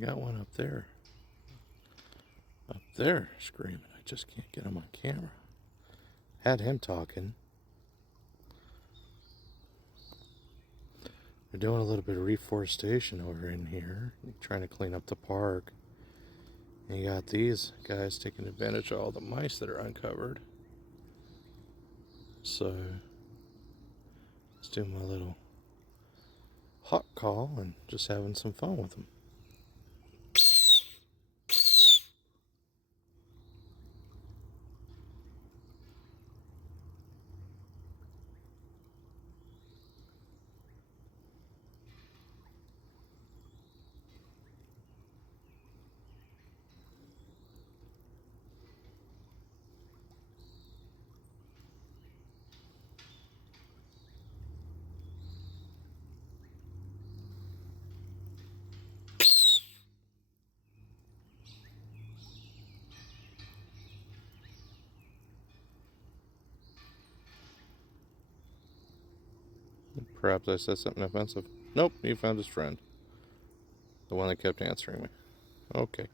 I got one up there. Up there screaming. I just can't get him on camera. Had him talking. They're doing a little bit of reforestation over in here, trying to clean up the park. And you got these guys taking advantage of all the mice that are uncovered. So, let's do my little hawk call and just having some fun with them. Perhaps I said something offensive. Nope, he found his friend. The one that kept answering me. Okay.